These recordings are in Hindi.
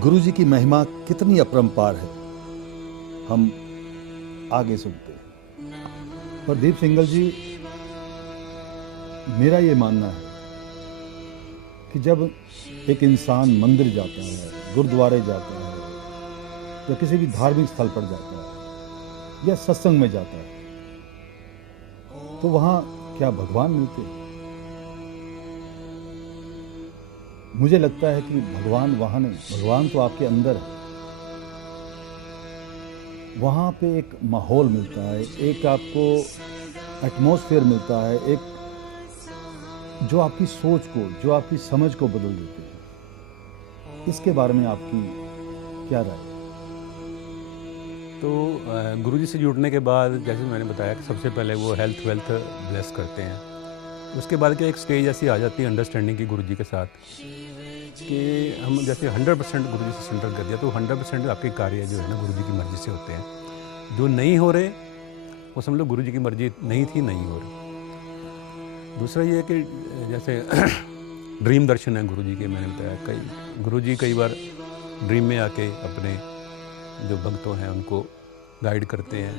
गुरुजी की महिमा कितनी अपरंपार है, हम आगे सुनते हैं। प्रदीप सिंघल जी, मेरा ये मानना है कि जब एक इंसान मंदिर जाता है, गुरुद्वारे जाता है या किसी भी धार्मिक स्थल पर जाता है या सत्संग में जाता है, तो वहाँ क्या भगवान मिलते हैं? मुझे लगता है कि भगवान वहाँ नहीं, भगवान तो आपके अंदर है। वहाँ पे एक माहौल मिलता है, एक आपको एटमॉस्फेयर मिलता है, एक जो आपकी सोच को, जो आपकी समझ को बदल देते हैं। इसके बारे में आपकी क्या राय है? तो गुरुजी से जुड़ने के बाद जैसे मैंने बताया कि सबसे पहले वो हेल्थ वेल्थ ब्लेस करते हैं। उसके बाद क्या एक स्टेज ऐसी आ जाती है अंडरस्टैंडिंग की गुरुजी के साथ कि हम जैसे 100% गुरुजी से सेंटर कर दिया तो 100% आपके कार्य जो है ना गुरुजी की मर्ज़ी से होते हैं। जो नहीं हो रहे वो समझ लो गुरुजी की मर्ज़ी नहीं थी, नहीं हो रहे। दूसरा ये है कि जैसे ड्रीम दर्शन है गुरुजी के, मैंने बताया गुरुजी कई बार ड्रीम में आके अपने जो भक्तों हैं उनको गाइड करते हैं,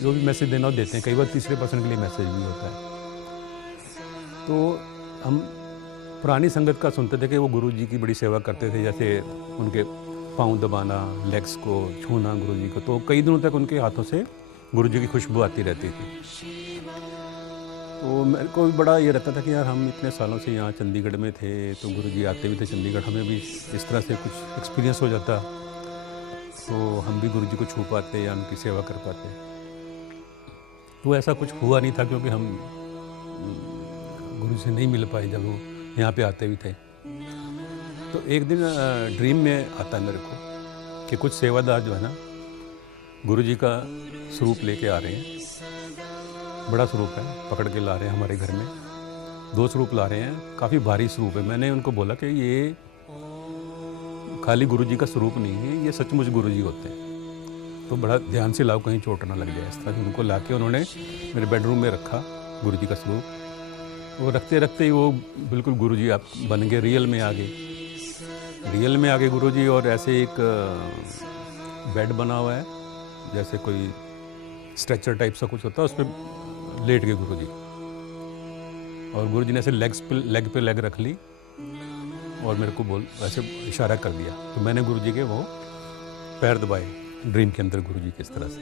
जो भी मैसेज देना हो देते हैं। कई बार तीसरे पर्सन के लिए मैसेज भी होता है। तो हम पुरानी संगत का सुनते थे कि वो गुरुजी की बड़ी सेवा करते थे, जैसे उनके पाँव दबाना, लेग्स को छूना गुरुजी को, तो कई दिनों तक उनके हाथों से गुरुजी की खुशबू आती रहती थी। तो मेरे को भी बड़ा ये रहता था कि यार हम इतने सालों से यहाँ चंडीगढ़ में थे, तो गुरुजी आते भी थे चंडीगढ़, हमें भी इस तरह से कुछ एक्सपीरियंस हो जाता तो हम भी गुरुजी को छू पाते या उनकी सेवा कर पाते। तो ऐसा कुछ हुआ नहीं था क्योंकि हम गुरु से नहीं मिल पाए जब वो यहाँ पे आते भी थे। तो एक दिन ड्रीम में आता है मेरे को कि कुछ सेवादार जो है ना गुरुजी का स्वरूप लेके आ रहे हैं। बड़ा स्वरूप है, पकड़ के ला रहे हैं हमारे घर में। 2 स्वरूप ला रहे हैं, काफ़ी भारी स्वरूप है। मैंने उनको बोला कि ये खाली गुरुजी का स्वरूप नहीं है, ये सचमुच गुरुजी होते हैं, तो बड़ा ध्यान से लाओ कहीं चोट ना लग जाए। इस तरह उनको ला के उन्होंने मेरे बेडरूम में रखा गुरुजी का स्वरूप। वो रखते रखते ही वो बिल्कुल गुरुजी आप बन गए, रियल में आ गए गुरुजी। और ऐसे एक बेड बना हुआ है, जैसे कोई स्ट्रेचर टाइप सा कुछ होता है, उस पर लेट गए गुरुजी। और गुरुजी ने ऐसे लेग पे लेग रख ली और मेरे को ऐसे इशारा कर दिया। तो मैंने गुरुजी के वो पैर दबाए ड्रीम के अंदर, गुरुजी के इस तरह से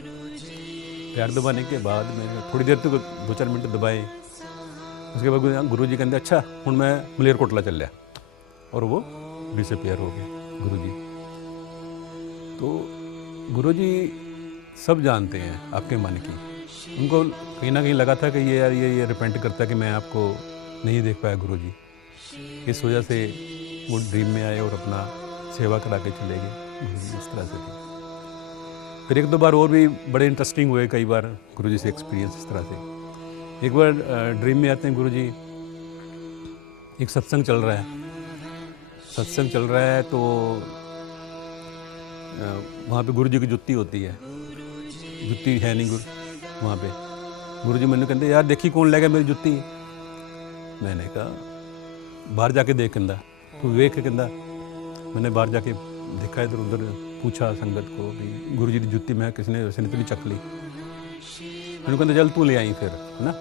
पैर दबाने के बाद मैंने थोड़ी देर तक 2-4 मिनट दबाए। उसके बाद गुरुजी कहते अच्छा हूँ मैं मलेरकोटला चल लिया, और वो डिसअपियर हो गए गुरुजी। तो गुरुजी सब जानते हैं आपके मन की। उनको कहीं ना कहीं लगा था कि ये यार ये रिपेंट करता है कि मैं आपको नहीं देख पाया गुरुजी, इस वजह से वो ड्रीम में आए और अपना सेवा करा के चले गए। गुरुजी इस तरह से थी। फिर 1-2 बार और भी बड़े इंटरेस्टिंग हुए कई बार गुरुजी से एक्सपीरियंस इस तरह से। एक बार ड्रीम में आते हैं गुरुजी, एक सत्संग चल रहा है तो वहाँ पे गुरुजी की जुत्ती होती है, जुत्ती है नहीं वहाँ पे। गुरुजी मैंने कहते यार देखी कौन ले गया मेरी जुत्ती। मैंने कहा बाहर जाके देख कहता, तू वेख कहता। मैंने बाहर जाके देखा, इधर उधर पूछा संगत को भी गुरुजी की जुत्ती मैं किसने वैसे नहीं तो नहीं चक ली। मैंने कहते चल तू ले आई फिर, है ना,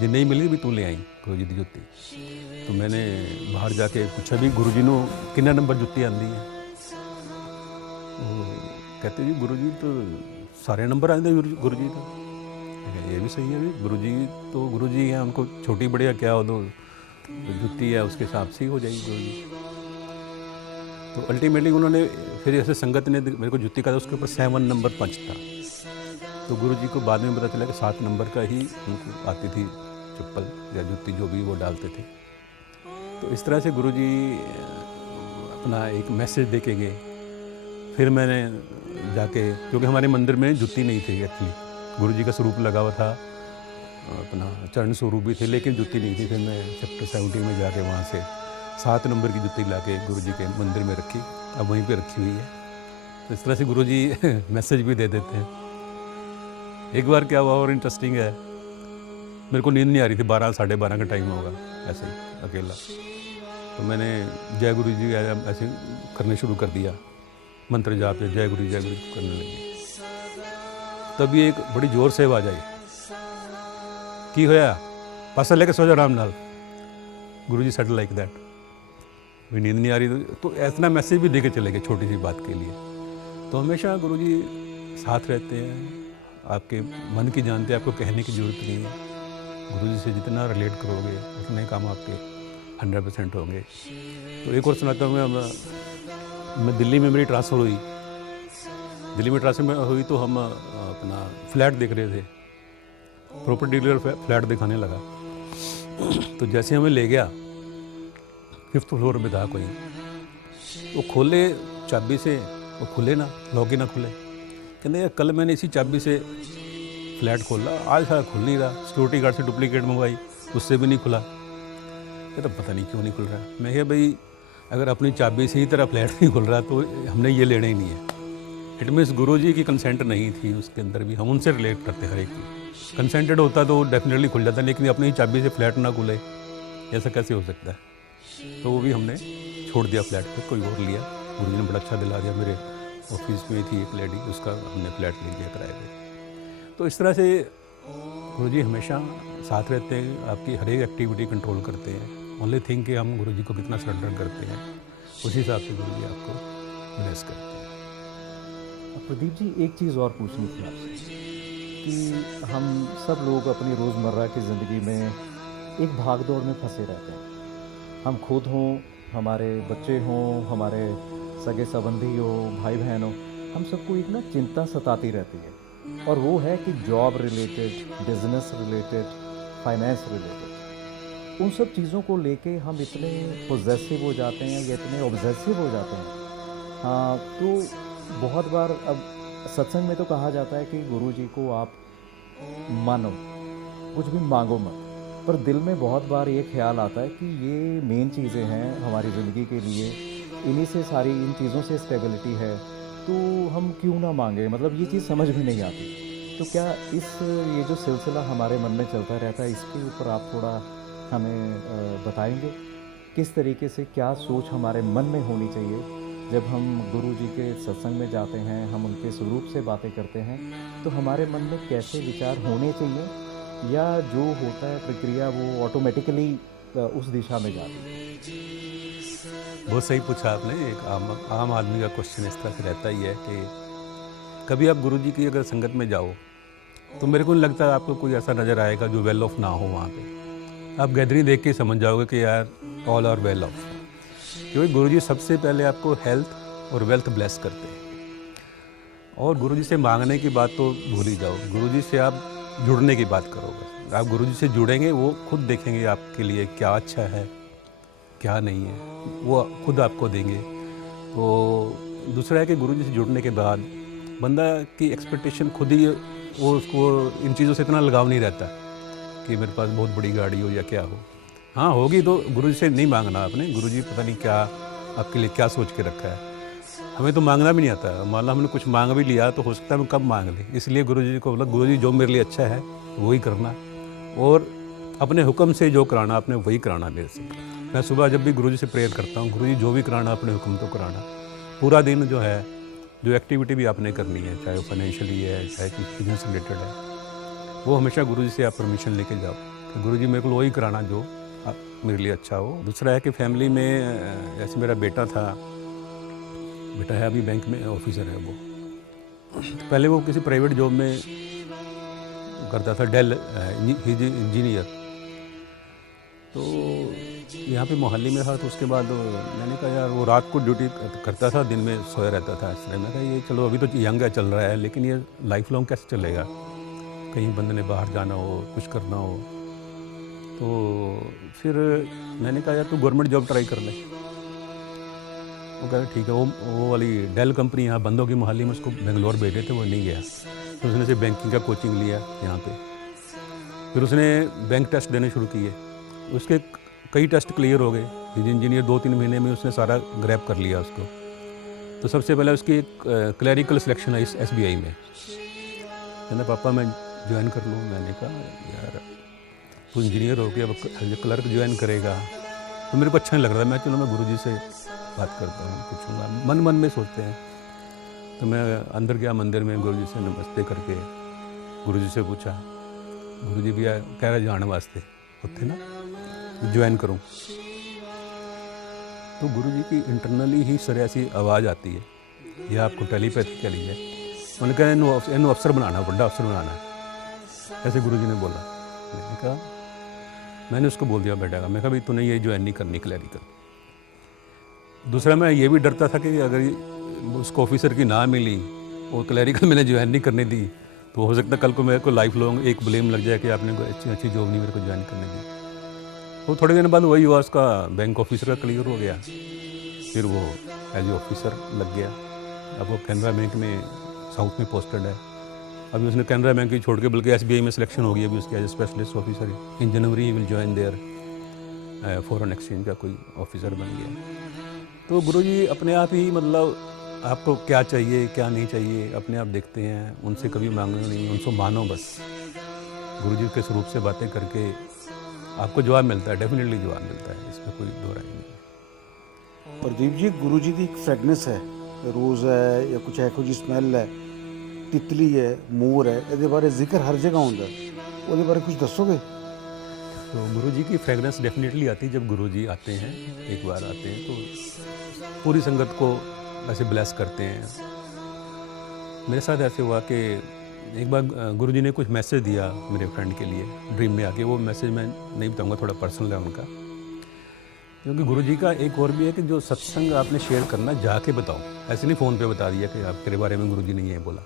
जी नहीं मिली भी तू ले आई गुरुजी की जुत्ती। तो मैंने बाहर जाके पूछा भी गुरुजी ने कितना नंबर जुत्ती आंदी है। कहते जी गुरुजी तो सारे नंबर आते गुरुजी तो। ये भी सही है भी, गुरुजी हैं, उनको छोटी बड़ी क्या हो तो जुत्ती है उसके हिसाब से ही हो जाएगी गुरुजी। तो अल्टीमेटली उन्होंने फिर ऐसे संगत ने मेरे को जुत्ती का, उसके ऊपर 7 नंबर पंच था। तो गुरुजी को बाद में पता चला कि 7 नंबर का ही उनको आती थी चप्पल या जुत्ती, जो भी वो डालते थे। तो इस तरह से गुरुजी अपना एक मैसेज दे के गए। फिर मैंने जाके, क्योंकि हमारे मंदिर में जुत्ती नहीं थी एक्चुअली, गुरुजी का स्वरूप लगा हुआ था, अपना चरण स्वरूप भी थे, लेकिन जुत्ती नहीं थी। फिर मैं चैप्टर 17 में जाके वहाँ से 7 नंबर की जुत्ती लाके गुरुजी के मंदिर में रखी, अब वहीं पे रखी हुई है। तो इस तरह से गुरुजी मैसेज भी दे देते हैं। एक बार क्या हुआ और इंटरेस्टिंग है, मेरे को नींद नहीं आ रही थी, 12 साढ़े 12 का टाइम होगा, ऐसे ही अकेला। तो मैंने जय गुरु जी ऐसे करने शुरू कर दिया, मंत्र जाप जय गुरु जी करने लगे। तभी एक बड़ी जोर से आवाज आई, की होया पासा लेके सो जा आराम नाल। गुरु जी सेड लाइक दैट, भी नींद नहीं आ रही तो ऐसा मैसेज भी दे के चले गए छोटी सी बात के लिए। तो हमेशा गुरु जी साथ रहते हैं, आपके मन की जानते हैं, आपको कहने की ज़रूरत नहीं है। गुरु जी से जितना रिलेट करोगे उतने काम आपके 100% होंगे। तो एक और सुनाता हूँ मैं दिल्ली में मेरी ट्रांसफ़र हुई। दिल्ली में ट्रांसफ़र हुई तो हम अपना फ्लैट देख रहे थे, प्रॉपर्टी डीलर फ्लैट दिखाने लगा। तो जैसे हमें ले गया, 5th फ्लोर में था कोई, वो खोले चाबी से, वो खुले ना, लॉक ही ना खुले। कहते यार कल मैंने इसी चाबी से फ्लैट खोला, आज सारा खुल नहीं रहा। सिक्योरिटी गार्ड से डुप्लीकेट मंगवाई, उससे भी नहीं खुला। कहता पता नहीं क्यों नहीं खुल रहा। मैं कहा भाई अगर अपनी चाबी से ही तरह फ्लैट नहीं खुल रहा तो हमने ये लेना ही नहीं है। इट मीन्स गुरु जी की कंसेंट नहीं थी उसके अंदर भी। हम उनसे रिलेट करते हर एक चीज़। कंसेंटेड होता तो डेफिनेटली खुल जाता, लेकिन अपनी ही चाबी से फ्लैट ना खुले, ऐसा कैसे हो सकता है। तो वो भी हमने छोड़ दिया फ्लैट पे, कोई और लिया। गुरु जी ने बड़ा अच्छा दिला दिया। मेरे ऑफिस में थी एक लेडी, उसका हमने फ्लैट ले लिया किराए पे। तो इस तरह से गुरु जी हमेशा साथ रहते हैं, आपकी हर एक एक्टिविटी कंट्रोल करते हैं। ओनली थिंग कि हम गुरु जी को कितना सरेंडर करते हैं, उसी हिसाब से गुरु जी आपको ब्लेस करते हैं। प्रदीप जी, एक चीज़ और पूछनी थी आपसे कि हम सब लोग अपनी रोज़मर्रा की ज़िंदगी में एक भाग दौड़ में फंसे रहते हैं। हम खुद हों, हमारे बच्चे हों, हमारे सगे संबंधी हो, भाई बहन हो, हम सबको एक ना चिंता सताती रहती है, और वो है कि job related, business related, finance related. उन सब चीज़ों को लेके हम इतने पोजेसिव हो जाते हैं या इतने ऑब्सेसिव हो जाते हैं। हाँ, तो बहुत बार अब सत्संग में तो कहा जाता है कि गुरु जी को आप मानो, कुछ भी मांगो मत, पर दिल में बहुत बार ये ख्याल आता है कि ये मेन चीज़ें हैं हमारी ज़िंदगी के लिए, इन्हीं से सारी, इन चीज़ों से स्टेबिलिटी है, तो हम क्यों ना मांगे। मतलब ये चीज़ समझ में नहीं आती। तो क्या ये जो सिलसिला हमारे मन में चलता रहता है, इसके ऊपर आप थोड़ा हमें बताएंगे किस तरीके से, क्या सोच हमारे मन में होनी चाहिए जब हम गुरु जी के सत्संग में जाते हैं, हम उनके स्वरूप से बातें करते हैं, तो हमारे मन में कैसे विचार होने चाहिए, या जो होता है प्रक्रिया वो ऑटोमेटिकली उस दिशा में जाती है। बहुत सही पूछा आपने। एक आम आदमी का क्वेश्चन इस तरह से रहता ही है कि कभी आप गुरु जी की अगर संगत में जाओ तो मेरे को नहीं लगता आपको कोई ऐसा नज़र आएगा जो वेल ऑफ ना हो। वहाँ पे आप गैदरिंग देख के समझ जाओगे कि यार ऑल आर वेल ऑफ, क्योंकि गुरु जी सबसे पहले आपको हेल्थ और वेल्थ ब्लेस करते हैं। और गुरु जी से मांगने की बात तो भूल ही जाओ, गुरु जी से आप जुड़ने की बात करोगे। आप गुरु जी से जुड़ेंगे, वो खुद देखेंगे आपके लिए क्या अच्छा है क्या नहीं है, वो खुद आपको देंगे। तो दूसरा है कि गुरु जी से जुड़ने के बाद बंदा की एक्सपेक्टेशन खुद ही, वो उसको इन चीज़ों से इतना लगाव नहीं रहता कि मेरे पास बहुत बड़ी गाड़ी हो या क्या हो। हाँ होगी तो गुरु जी से नहीं मांगना आपने, गुरु जी पता नहीं क्या आपके लिए क्या सोच के रखा है। हमें तो मांगना भी नहीं आता। मान लो हमने कुछ मांग भी लिया तो हो सकता है हम कब मांग लें। इसलिए गुरु जी को बोला, गुरु जी जो मेरे लिए अच्छा है वही करना, और अपने हुक्म से जो कराना आपने वही कराना मेरे से। मैं सुबह जब भी गुरु जी से प्रेयर करता हूँ, गुरु जी जो भी कराना अपने हुक्म तो कराना। पूरा दिन जो है, जो एक्टिविटी भी आपने करनी है, चाहे वो फाइनेंशियली है, चाहे किसी बिजनेस रिलेटेड है, वो हमेशा गुरु जी से आप परमिशन लेके जाओ कि गुरु जी मेरे को वही कराना जो मेरे लिए अच्छा हो। दूसरा है कि फैमिली में जैसे मेरा बेटा था, बेटा है अभी बैंक में ऑफिसर है वो। पहले वो किसी प्राइवेट जॉब में करता था, डेल इंजीनियर। तो यहाँ पे मोहाली में था। तो उसके बाद मैंने कहा यार, वो रात को ड्यूटी करता था, दिन में सोया रहता था। इस तरह मैं कहा ये चलो अभी तो यंग है, चल रहा है, लेकिन ये लाइफ लॉन्ग कैसे चलेगा। कहीं बंदे ने बाहर जाना हो, कुछ करना हो। तो फिर मैंने कहा यार तू गवर्नमेंट जॉब ट्राई कर ले। वो कह रहा ठीक है। वो वाली डेल कंपनी यहाँ बंद होगी मोहाली में, उसको बेंगलोर भेजे थे, वो नहीं गया। तो उसने से बैंकिंग का कोचिंग लिया यहाँ पे। फिर उसने बैंक टेस्ट देने शुरू किए, उसके कई टेस्ट क्लियर हो गए। इंजीनियर 2-3 महीने में उसने सारा ग्रैब कर लिया उसको। तो सबसे पहले उसकी एक क्लैरिकल सिलेक्शन आई SBI में। कहना पापा मैं ज्वाइन कर लूँ। मैंने कहा यार तू इंजीनियर हो गया, अब क्लर्क ज्वाइन करेगा, तो मेरे को अच्छा नहीं लग रहा था। मैं चलो मैं गुरुजी से बात करता हूँ, पूछूंगा, मन मन में सोचते हैं। तो मैं अंदर गया मंदिर में, गुरुजी से नमस्ते करके गुरुजी से पूछा, गुरुजी भी कह रहे जाने वास्ते होते ना, ज्वाइन करूँ। तो गुरुजी की इंटरनली ही सर ऐसी आवाज़ आती है, यह आपको टेलीपैथी कह लीजिए, उन्होंने कहा इन अफसर बनाना, बड़ा अफसर बनाना है, ऐसे गुरुजी ने बोला। मैंने कहा, मैंने उसको बोल दिया बेटा का, मैं कहा भाई तूने ये ज्वाइन नहीं करनी क्लैरिकल। दूसरा मैं ये भी डरता था कि अगर उसको ऑफिसर की ना मिली और क्लैरिकल मैंने ज्वाइन नहीं करने दी तो हो सकता कल को मेरे को लाइफ लॉन्ग एक ब्लेम लग जाए कि आपने कोई अच्छी जॉब नहीं मेरे को ज्वाइन करने दी। तो थोड़े दिन बाद वही हुआ, उसका बैंक ऑफिसर का क्लियर हो गया, फिर वो एज ए ऑफिसर लग गया। अब वो कैनरा बैंक में साउथ में पोस्टेड है। अभी उसने कैनरा बैंक ही छोड़ के बल्कि SBI में सिलेक्शन हो गई अभी उसकी as a specialist officer. In January he will join there foreign exchange का कोई ऑफिसर बन गया। तो गुरुजी अपने आप ही मतलब आपको क्या चाहिए क्या नहीं चाहिए अपने आप देखते हैं, उनसे कभी मांगो नहीं, उनसे मानो बस। गुरुजी के स्वरूप से बातें करके आपको जवाब मिलता है, डेफिनेटली जवाब मिलता है, इसमें कोई दो राय नहीं। प्रदीप जी, गुरु जी की एक फ्रैगनेंस है, रोज़ है या कुछ ਇਹੋ ਜਿਹੀ ਸਮੈਲ ਹੈ, तितली है, मोर है, ਇਹਦੇ ਬਾਰੇ ਜ਼ਿਕਰ हर जगह ਹੁੰਦਾ है, ਉਹਦੇ ਬਾਰੇ कुछ दसोगे? तो गुरुजी की फ्रेगनेंस डेफिनेटली आती है जब गुरुजी आते हैं, एक बार आते हैं तो पूरी संगत को ऐसे ब्लेस करते हैं। मेरे साथ ऐसे हुआ कि एक बार गुरुजी ने कुछ मैसेज दिया मेरे फ्रेंड के लिए ड्रीम में आके। वो मैसेज मैं नहीं बताऊंगा, थोड़ा पर्सनल है उनका, क्योंकि गुरुजी का एक और भी है कि जो सत्संग आपने शेयर करना जाके बताओ, ऐसे नहीं फ़ोन पे बता दिया कि आपके बारे में गुरुजी ने ये बोला।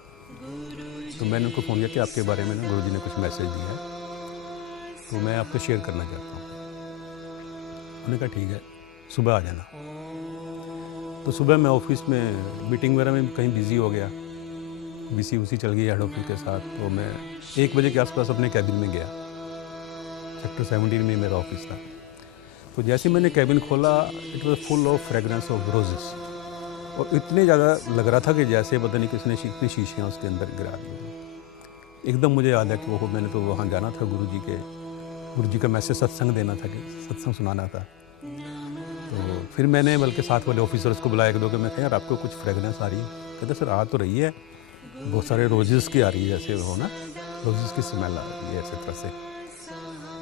तो मैंने उनको फ़ोन किया कि आपके बारे में ना गुरुजी ने कुछ मैसेज दिया है तो मैं आपको शेयर करना चाहता हूँ। उन्होंने कहा ठीक है, सुबह आ जाना। तो सुबह मैं ऑफिस में मीटिंग वगैरह में कहीं बिज़ी हो गया, बीसी उसी चल गई हेड ऑफिस के साथ। तो मैं 1 बजे के आसपास अपने कैबिन में गया, सेक्टर 17 में मेरा ऑफिस था। तो जैसे मैंने कैबिन खोला, it was full of fragrance of roses, और इतने ज़्यादा लग रहा था कि जैसे पता नहीं किसने इतनी शीशियाँ उसके अंदर गिरा दी। एकदम मुझे याद है कि वो मैंने तो वहाँ जाना था गुरुजी का मैसेज सत्संग देना था, कि सत्संग सुनाना था। तो फिर मैंने बल्कि साथ वाले ऑफिसर्स को बुलाया, एक दो के मैं कहा यार आपको कुछ फ्रेगरेंस आ रही है? कहते सर आ तो रही है, बहुत सारे रोजेस की आ रही है, जैसे हो ना रोजेस की स्मेल आ रही है ऐसे तरह से।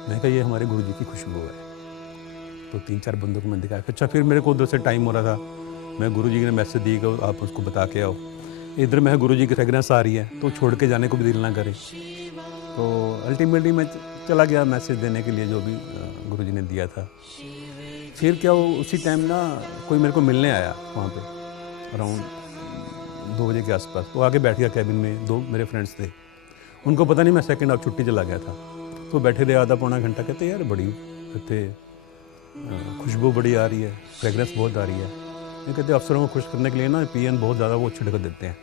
मैं कहा ये हमारे गुरुजी की खुशबू है। तो 3-4 बंदों को मैंने दिखाया। अच्छा, फिर मेरे को उधर से टाइम हो रहा था, मैं गुरुजी ने मैसेज दी कि आप उसको बता के आओ। इधर में गुरुजी की फ्रेगरेंस आ रही है तो छोड़ के जाने को भी दिल ना करे। तो अल्टीमेटली मैं चला गया मैसेज देने के लिए जो भी गुरुजी ने दिया था। फिर क्या वो उसी टाइम ना कोई मेरे को मिलने आया वहाँ पे अराउंड 2 बजे के आसपास। वो आके बैठ गया कैबिन में, 2 मेरे फ्रेंड्स थे, उनको पता नहीं मैं सेकंड हाफ छुट्टी चला गया था। तो बैठे रहे आधा पौना घंटा, कहते यार बड़ी कहते खुशबू बड़ी आ रही है, फ्रेगरेंस बहुत आ रही है। ये कहते अफसरों को खुश करने के लिए ना पीएन बहुत ज़्यादा वो छिड़क देते हैं,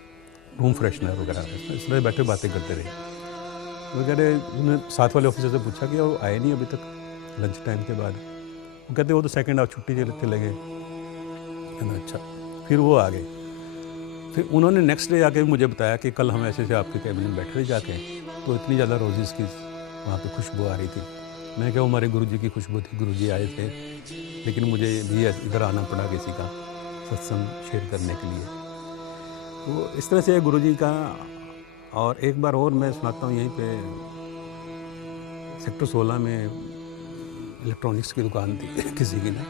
रूम फ्रेशनर वगैरह, इसलिए बैठे बातें करते रहे। वो कह रहे, उन्होंने साथ वाले ऑफिसर से पूछा कि वो आए नहीं अभी तक लंच टाइम के बाद? वो कहते वो तो सेकंड हाफ छुट्टी चले गए। कहना अच्छा। फिर वो आ गए। फिर उन्होंने नेक्स्ट डे आके मुझे बताया कि कल हम ऐसे से आपके कैबिन में बैठे जाके, तो इतनी ज़्यादा रोजेस की वहाँ पे खुशबू आ रही थी। मैं क्या, हमारे गुरुजी की खुशबू थी, गुरुजी आए थे, लेकिन मुझे भी इधर आना पड़ा किसी का सत्संग शेयर करने के लिए। तो इस तरह से गुरुजी का। और एक बार और मैं सुनाता हूँ, यहीं पे सेक्टर 16 में इलेक्ट्रॉनिक्स की दुकान थी किसी की ना,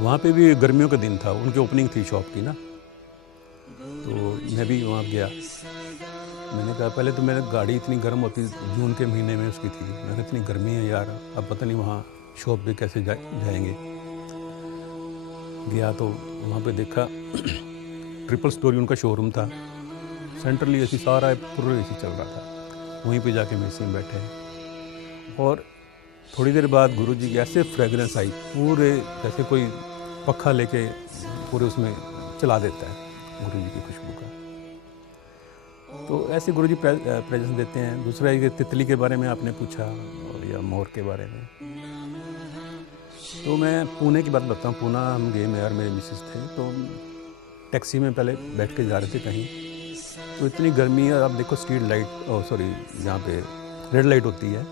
वहाँ पे भी गर्मियों का दिन था, उनकी ओपनिंग थी शॉप की ना। तो मैं भी वहाँ गया। मैंने कहा पहले तो मेरी गाड़ी इतनी गर्म होती, जून के महीने में उसकी थी, मैं कहा इतनी गर्मी है यार, अब पता नहीं वहाँ शॉप पे कैसे जाएंगे। गया तो वहाँ पे देखा ट्रिपल स्टोरी उनका शोरूम था, सेंट्रली एसी सारा पूरा एसी चल रहा था। वहीं पे जाके मेरे में बैठे, और थोड़ी देर बाद गुरुजी की ऐसे फ्रेगरेंस आई, पूरे जैसे कोई पखा लेके पूरे उसमें चला देता है गुरुजी की खुशबू का। तो ऐसे गुरुजी प्रेजेंस देते हैं। दूसरा ये तितली के बारे में आपने पूछा, और या मोर के बारे में, तो मैं पुणे की बात बताऊँ। पूना हम गए, मैं और मेरे मिसेस थे, तो टैक्सी में पहले बैठ के जा रहे थे कहीं, तो इतनी गर्मी है, आप देखो स्ट्रीट लाइट, जहाँ पे रेड लाइट होती है,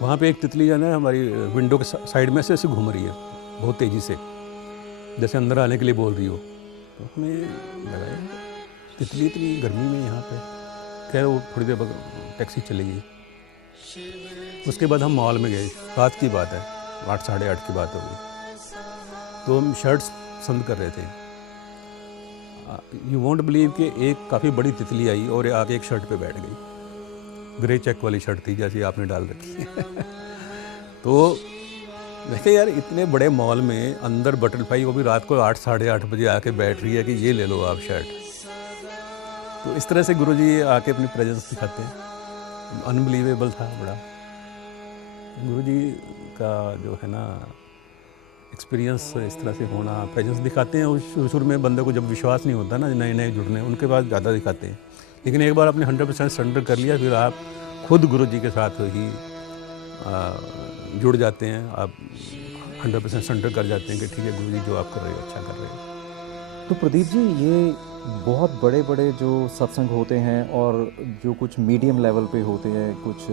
वहाँ पे एक तितली जो है ना हमारी विंडो के साइड में से ऐसे घूम रही है बहुत तेज़ी से, जैसे अंदर आने के लिए बोल रही हो। तो हमें लगा यार, तितली इतनी गर्मी में यहाँ पे। खैर वो थोड़ी देर बाद टैक्सी चली गई। उसके बाद हम मॉल में गए, रात की बात है, 8 साढ़े 8 की बात हो गई। तो हम शर्ट्स पसंद कर रहे थे। यू वॉन्ट बिलीव कि एक काफ़ी बड़ी तितली आई और आके एक शर्ट पे बैठ गई। ग्रे चेक वाली शर्ट थी जैसी आपने डाल रखी है। तो देखे यार, इतने बड़े मॉल में अंदर बटरफ्लाई, वो भी रात को 8 साढ़े 8 बजे आके बैठ रही है कि ये ले लो आप शर्ट। तो इस तरह से गुरुजी आके अपनी प्रेजेंस दिखाते हैं। अनबिलीवेबल था बड़ा। गुरुजी का जो है ना एक्सपीरियंस इस तरह से होना, प्रेजेंस दिखाते हैं। उस शुरू में बंदे को जब विश्वास नहीं होता ना, नए नए जुड़ने, उनके बाद ज़्यादा दिखाते हैं। लेकिन एक बार आपने 100% सरेंडर कर लिया, फिर आप खुद गुरुजी के साथ ही जुड़ जाते हैं। आप 100% सरेंडर कर जाते हैं कि ठीक है गुरुजी, जो आप कर रहे हो अच्छा कर रहे हो। तो प्रदीप जी, ये बहुत बड़े बड़े जो सत्संग होते हैं और जो कुछ मीडियम लेवल पे होते हैं, कुछ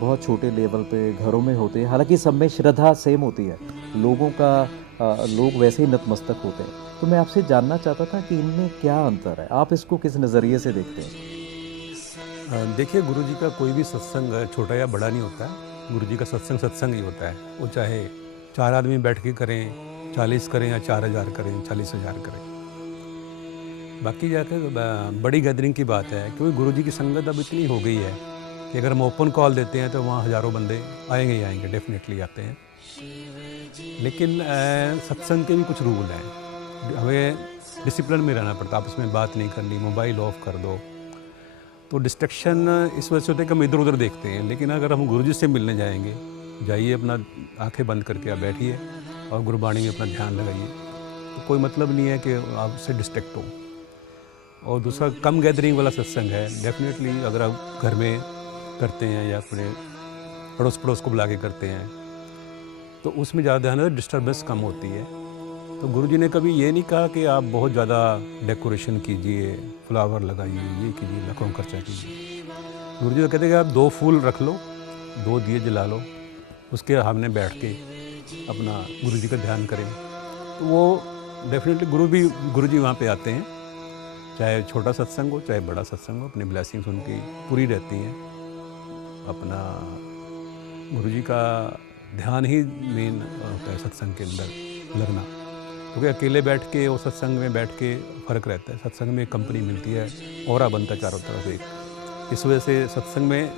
बहुत छोटे लेवल पे घरों में होते हैं, हालांकि सब में श्रद्धा सेम होती है, लोगों का लोग वैसे ही नतमस्तक होते हैं। तो मैं आपसे जानना चाहता था कि इनमें क्या अंतर है, आप इसको किस नज़रिए से देखते हैं? देखिए, गुरुजी का कोई भी सत्संग छोटा या बड़ा नहीं होता है। गुरुजी का सत्संग सत्संग ही होता है। वो चाहे 4 आदमी बैठ के करें, 40 करें या 4000 करें, 40,000 करें। बाकी जाकर बड़ी गैदरिंग की बात है, क्योंकि गुरुजी की संगत अब इतनी हो गई है कि अगर हम ओपन कॉल देते हैं तो वहाँ हज़ारों बंदे आएंगे ही आएंगे, डेफिनेटली आते हैं। लेकिन सत्संग के भी कुछ रूल हैं। हमें डिसिप्लिन में रहना पड़ता है, आपस में बात नहीं करनी, मोबाइल ऑफ कर दो। तो डिस्ट्रक्शन इस वजह से होता है कि हम इधर उधर देखते हैं। लेकिन अगर हम गुरुजी से मिलने जाएंगे, जाइए, अपना आंखें बंद करके आप बैठिए और गुरबाणी में अपना ध्यान लगाइए। तो कोई मतलब नहीं है कि आप उससे डिस्ट्रैक्ट हो। और दूसरा, कम गैदरिंग वाला सत्संग है। डेफिनेटली अगर आप घर में करते हैं या अपने पड़ोस को बुला के करते हैं तो उसमें ज़्यादा ध्यान है, डिस्टर्बेंस कम होती है। तो गुरुजी ने कभी ये नहीं कहा कि आप बहुत ज़्यादा डेकोरेशन कीजिए, फ्लावर लगाइए, ये कीजिए, लाखों खर्चा कीजिए। गुरुजी तो कहते हैं कि आप 2 फूल रख लो, 2 दिए जला लो, उसके सामने बैठ के अपना गुरुजी का ध्यान करें। तो वो डेफिनेटली गुरुजी वहाँ पे आते हैं। चाहे छोटा सत्संग हो चाहे बड़ा सत्संग हो, अपनी ब्लेसिंग्स उनकी पूरी रहती हैं। अपना गुरुजी का ध्यान ही मेन होता है सत्संग के अंदर लगना, क्योंकि अकेले बैठ के वो सत्संग में बैठ के फ़र्क रहता है। सत्संग में एक कंपनी मिलती है, ऑरा बनता है चारों तरफ एक। इस वजह से सत्संग में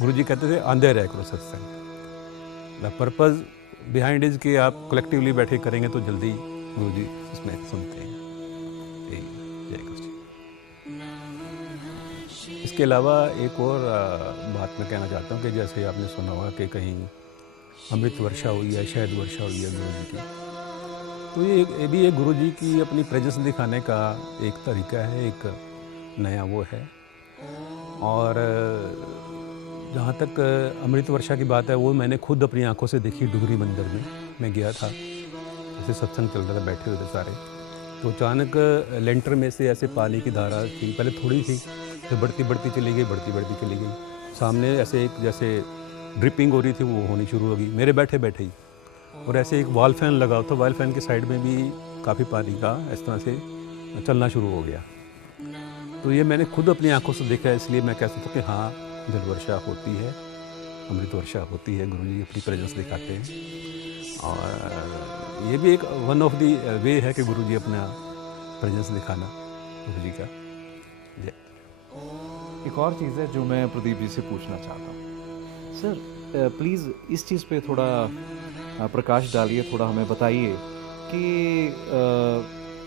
गुरुजी कहते थे आंधे रह करो सत्संग। द पर्पज़ बिहाइंड इज कि आप कलेक्टिवली बैठे करेंगे तो जल्दी गुरुजी उसमें सुनते हैं। जय कृष्ण। इसके अलावा एक और बात मैं कहना चाहता हूँ कि जैसे आपने सुना होगा कि कहीं अमृत वर्षा हुई है, शहद वर्षा हुई है गुरुजी की। तो ये भी एक गुरुजी की अपनी प्रेजेंस दिखाने का एक तरीका है, एक नया वो है। और जहाँ तक अमृत वर्षा की बात है, वो मैंने खुद अपनी आंखों से देखी। डुगरी मंदिर में मैं गया था, जैसे सत्संग चल रहा था, बैठे हुए थे सारे। तो अचानक लेंटर में से ऐसे पानी की धारा थी, पहले थोड़ी थी, फिर बढ़ती बढ़ती चली गई। सामने ऐसे एक जैसे ड्रिपिंग हो रही थी, वो होनी शुरू हो गई मेरे बैठे बैठे ही। और ऐसे एक वॉल फैन लगा तो वॉल फैन के साइड में भी काफ़ी पानी का इस तरह से चलना शुरू हो गया। तो ये मैंने खुद अपनी आंखों से देखा, इसलिए मैं कह सकता हूँ कि हाँ, जल वर्षा होती है, अमृत वर्षा होती है, गुरुजी अपनी प्रेजेंस दिखाते हैं। और ये भी एक वन ऑफ दी वे है कि गुरुजी अपना प्रेजेंस दिखाना गुरुजी का। जय। एक और चीज़ है जो मैं प्रदीप जी से पूछना चाहता हूँ। सर, प्लीज़ इस चीज़ पे थोड़ा प्रकाश डालिए, थोड़ा हमें बताइए कि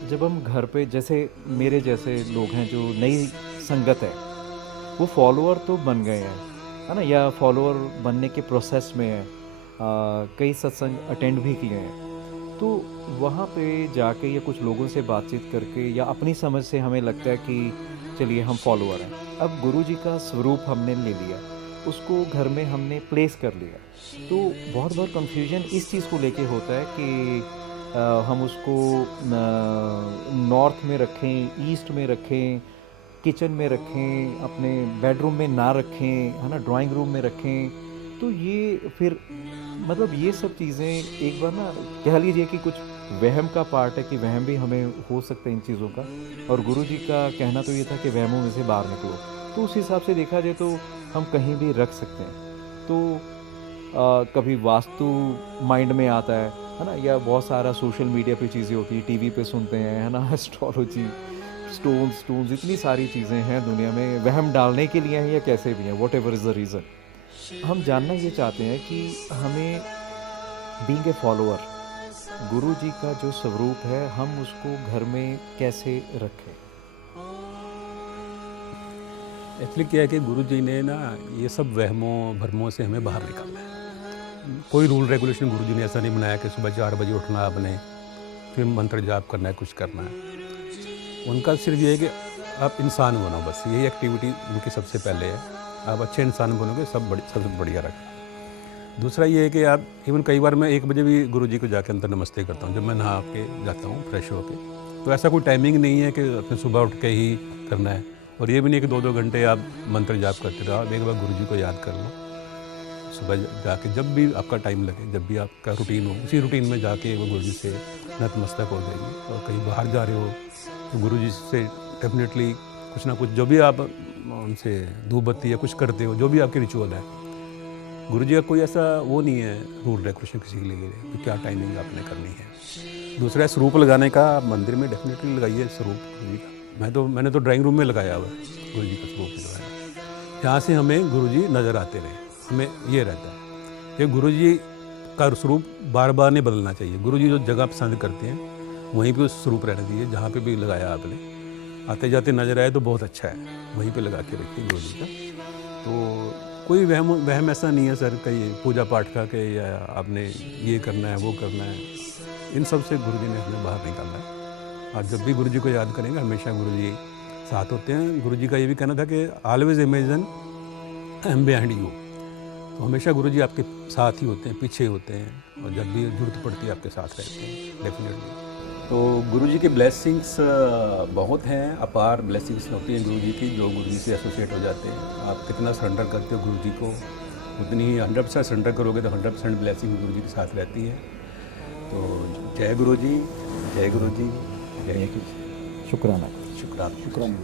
जब हम घर पे, जैसे मेरे जैसे लोग हैं जो नई संगत है, वो फॉलोअर तो बन गए हैं, है ना, या फॉलोअर बनने के प्रोसेस में है, कई सत्संग अटेंड भी किए हैं। तो वहाँ पे जाके या कुछ लोगों से बातचीत करके या अपनी समझ से हमें लगता है कि चलिए हम फॉलोअर हैं। अब गुरुजी का स्वरूप हमने ले लिया, उसको घर में हमने प्लेस कर लिया। तो बहुत बार कंफ्यूजन इस चीज़ को लेके होता है कि हम उसको नॉर्थ में रखें, ईस्ट में रखें, किचन में रखें, अपने बेडरूम में ना रखें, है ना, ड्राइंग रूम में रखें, तो ये फिर मतलब ये सब चीज़ें एक बार ना कह लीजिए कि कुछ वहम का पार्ट है कि वहम भी हमें हो सकता है इन चीज़ों का, और गुरुजी का कहना तो ये था कि वहमों में से बाहर निकलो। तो उस हिसाब से देखा जाए तो हम कहीं भी रख सकते हैं। तो कभी वास्तु माइंड में आता है ना, या बहुत सारा सोशल मीडिया पे चीज़ें होती है, टीवी पे सुनते हैं, है ना, एस्ट्रोलॉजी, स्टोन्स, इतनी सारी चीज़ें हैं दुनिया में, वहम डालने के लिए हैं या कैसे भी हैं, what ever is the reason. हम जानना ये चाहते हैं कि हमें बीइंग ए फॉलोअर गुरु जी का जो स्वरूप है हम उसको घर में कैसे रखें। एक्चुअली क्या है कि गुरु जी ने ना ये सब वहमों भरमों से हमें बाहर निकालना है। कोई रूल रेगुलेशन गुरु जी ने ऐसा नहीं बनाया कि सुबह 4 बजे उठना आपने, फिर मंत्र जाप करना है, कुछ करना है। उनका सिर्फ ये है कि आप इंसान बनो, बस यही एक्टिविटी उनकी सबसे पहले है। आप अच्छे इंसान बनोगे, सबसे बढ़िया रखें। दूसरा ये है कि आप इवन कई बार मैं 1 बजे भी गुरु जी को जाके अंदर नमस्ते करता हूँ, जब मैं नहा के जाता हूँ फ्रेश होके। तो ऐसा कोई टाइमिंग नहीं है कि अपने सुबह उठ के ही करना है, और ये भी नहीं कि 2-2 घंटे आप मंत्र जाप करते रहो। आप एक बार गुरु जी को याद कर लो, सुबह जाके जब भी आपका टाइम लगे, जब भी आपका रूटीन हो, उसी रूटीन में जाके वो गुरु जी से नतमस्तक हो जाइए। और कहीं बाहर जा रहे हो तो गुरु जी से डेफिनेटली कुछ ना कुछ, जो भी आप उनसे धूप बत्ती या कुछ करते हो, जो भी आपके रिचुअल है, गुरु जी का कोई ऐसा वो नहीं है रूल रेगुलेशन किसी के लिए कि क्या टाइमिंग आपने करनी है। दूसरा स्वरूप लगाने का, आप मंदिर में डेफिनेटली लगाइए स्वरूप गुरु जी का। मैंने तो ड्राइंग रूम में लगाया हुआ है गुरु जी का स्वरूप लगाया, यहाँ से हमें गुरु जी नज़र आते रहे। हमें ये रहता है कि गुरु जी का स्वरूप बार बार नहीं बदलना चाहिए। गुरु जी जो जगह पसंद करते हैं वहीं पे उस स्वरूप रहना चाहिए। जहाँ पे भी लगाया आपने, आते जाते नजर आए तो बहुत अच्छा है, वहीं पे लगा के रखिए गुरु जी का। तो कोई वहम ऐसा नहीं है सर, कहीं पूजा पाठ का कि या आपने ये करना है वो करना है, इन सब से गुरु जी ने हमें बाहर निकालना है। और जब भी गुरु जी को याद करेंगे, हमेशा गुरु जी साथ होते हैं। गुरु जी का ये भी कहना था कि always imagine I am behind you. तो हमेशा गुरु जी आपके साथ ही होते हैं, पीछे होते हैं, और जब भी जरूरत पड़ती है आपके साथ रहते हैं डेफिनेटली। तो गुरु जी के ब्लेसिंग्स बहुत हैं, अपार ब्लेसिंग्स होती हैं गुरु जी की, जो गुरु जी से एसोसिएट हो जाते हैं। आप कितना सरेंडर करते हो गुरु जी को, उतनी ही 100% सरेंडर करोगे तो 100% ब्लेसिंग गुरु जी के साथ रहती है। तो जय गुरु जी, जय गुरु जी, जय। शुक्राना। शुक्राना।